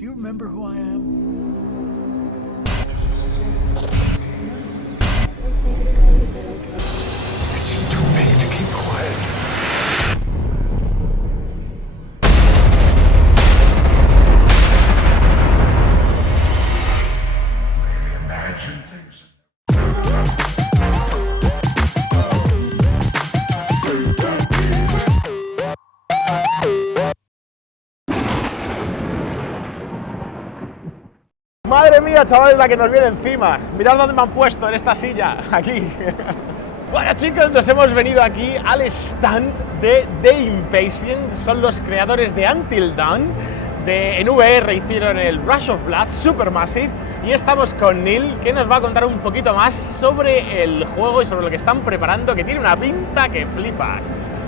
Do you remember who I am? It's too big to keep quiet. Maybe imagine things. Madre mía, chavales, la que nos viene encima. Mirad dónde me han puesto, en esta silla, aquí. Bueno, chicos, nos hemos venido aquí al stand de Inpatient. Son los creadores de Untitled Chapter. En VR hicieron el Rush of Blood, Supermassive. Y estamos con Neil, que nos va a contar un poquito más sobre el juego y sobre lo que están preparando, que tiene una pinta que flipas.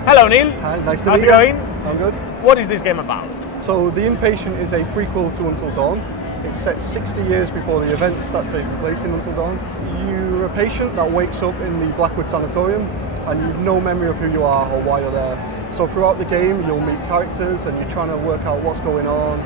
Hello, Neil. Hi, nice to How's meet it you. going? I'm good. What is this game about? So the Inpatient is a prequel to Until Dawn. It's set 60 years before the events that take place in Until Dawn. You're a patient that wakes up in the Blackwood Sanatorium and you've no memory of who you are or why you're there. So throughout the game you'll meet characters and you're trying to work out what's going on,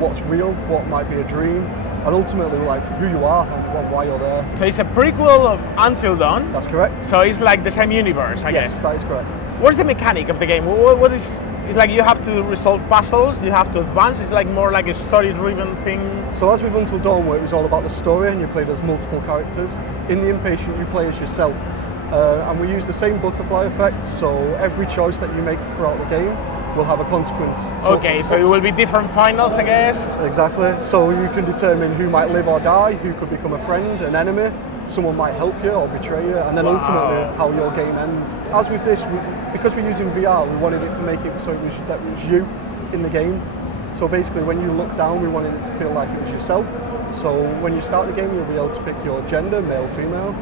what's real, what might be a dream, and ultimately like who you are and why you're there. So it's a prequel of Until Dawn. That's correct. So it's like the same universe, I guess. Yes, that is correct. What's the mechanic of the game? What is? It's like you have to resolve puzzles, you have to advance. It's like more like a story-driven thing. So as with Until Dawn, where it was all about the story and you played as multiple characters, in the Inpatient you play as yourself. And we use the same butterfly effect, so every choice that you make throughout the game will have a consequence. Okay, so it will be different finals, I guess? Exactly. So you can determine who might live or die, who could become a friend, an enemy, someone might help you or betray you, and then ultimately how your game ends. As with this, because we're using VR, we wanted it to make it so it was you in the game. So basically when you look down, we wanted it to feel like it was yourself. So when you start the game, you'll be able to pick your gender, male, female,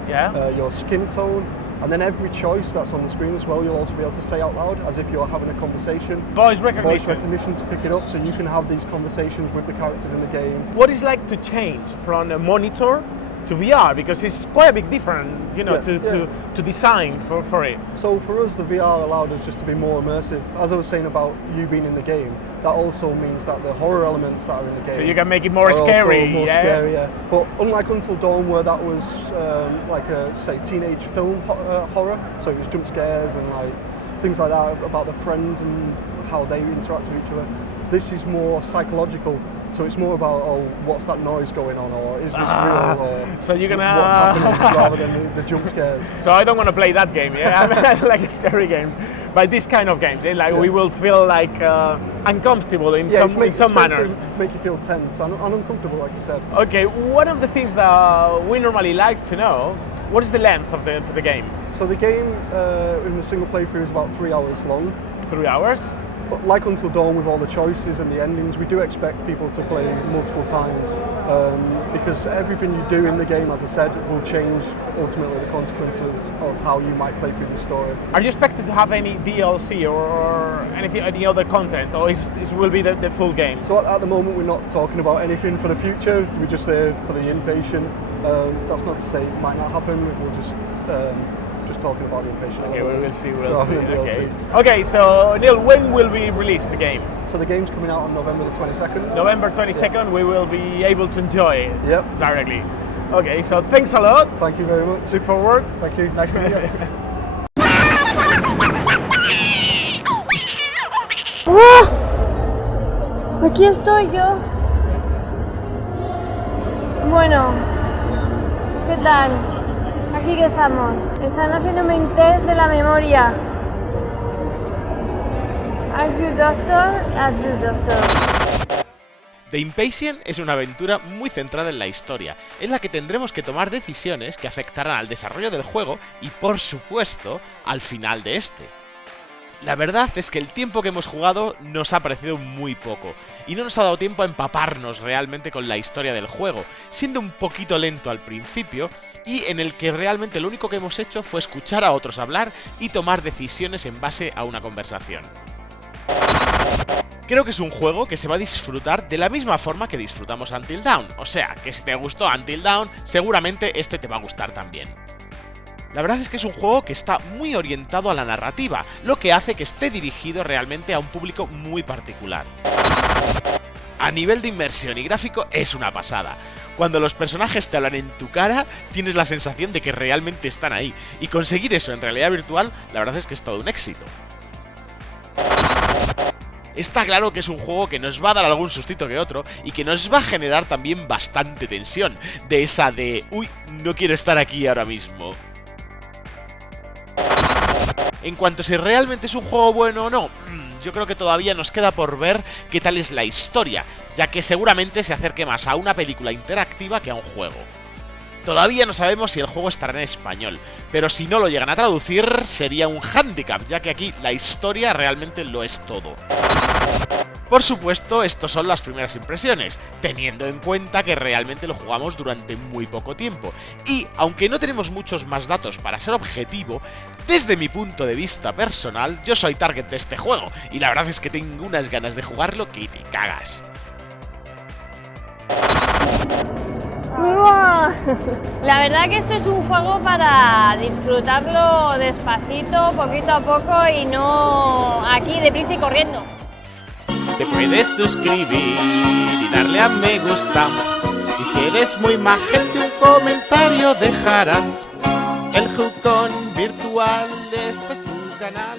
your skin tone, and then every choice that's on the screen as well, you'll also be able to say out loud as if you're having a conversation. Voice recognition. Voice recognition to pick it up, so you can have these conversations with the characters in the game. What is like to change from a monitor to VR, because it's quite a big difference, you know, to design for it. So for us, the VR allowed us just to be more immersive. As I was saying about you being in the game, that also means that the horror elements that are in the game, so you can make it more scary. Scary, yeah. But unlike Until Dawn, where that was like a say teenage film horror, so it was jump scares and like things like that about the friends and how they interact with each other. This is more psychological. So it's more about, oh, what's that noise going on, or is this real, or so you're gonna what's happening, rather than the jump scares. So I don't want to play that game, I like a scary game, but this kind of games, like we will feel like uncomfortable in some manner. To make you feel tense and uncomfortable, like you said. Okay, one of the things that we normally like to know, what is the length of the game? So the game in the single playthrough is about 3 hours long. 3 hours? But like Until Dawn, with all the choices and the endings, we do expect people to play multiple times because everything you do in the game, as I said, will change ultimately the consequences of how you might play through the story. Are you expected to have any DLC or anything, any other content, or it will be the full game? So at the moment, we're not talking about anything for the future. We're just there for the Inpatient. That's not to say it might not happen. We'll just talking about the Inpatient. Okay, we'll see. Okay, so Neil, when will we release the game? So the game's coming out on November the 22nd. November 22nd, we will be able to enjoy it directly. Okay, so thanks a lot. Thank you very much. Look forward. Thank you. Nice to meet you. ¡Oh! Aquí estoy yo. Bueno, ¿qué tal? Aquí que estamos. Están haciéndome un test de la memoria. Are you doctor? Are you doctor? The Inpatient es una aventura muy centrada en la historia, en la que tendremos que tomar decisiones que afectarán al desarrollo del juego y, por supuesto, al final de este. La verdad es que el tiempo que hemos jugado nos ha parecido muy poco, y no nos ha dado tiempo a empaparnos realmente con la historia del juego, siendo un poquito lento al principio, y en el que realmente lo único que hemos hecho fue escuchar a otros hablar y tomar decisiones en base a una conversación. Creo que es un juego que se va a disfrutar de la misma forma que disfrutamos Until Dawn, o sea, que si te gustó Until Dawn, seguramente este te va a gustar también. La verdad es que es un juego que está muy orientado a la narrativa, lo que hace que esté dirigido realmente a un público muy particular. A nivel de inmersión y gráfico es una pasada. Cuando los personajes te hablan en tu cara, tienes la sensación de que realmente están ahí. Y conseguir eso en realidad virtual, la verdad es que es todo un éxito. Está claro que es un juego que nos va a dar algún sustito que otro y que nos va a generar también bastante tensión, de esa de, uy, no quiero estar aquí ahora mismo. En cuanto a si realmente es un juego bueno o no, yo creo que todavía nos queda por ver qué tal es la historia, ya que seguramente se acerque más a una película interactiva que a un juego. Todavía no sabemos si el juego estará en español, pero si no lo llegan a traducir sería un hándicap, ya que aquí la historia realmente lo es todo. Por supuesto, estos son las primeras impresiones, teniendo en cuenta que realmente lo jugamos durante muy poco tiempo. Y, aunque no tenemos muchos más datos para ser objetivo, desde mi punto de vista personal, yo soy target de este juego, y la verdad es que tengo unas ganas de jugarlo que te cagas. La verdad que esto es un juego para disfrutarlo despacito, poquito a poco y no aquí deprisa y corriendo. Te puedes suscribir y darle a me gusta. Y si eres muy majete, un comentario dejarás. El Jugon Virtual, este es tu canal.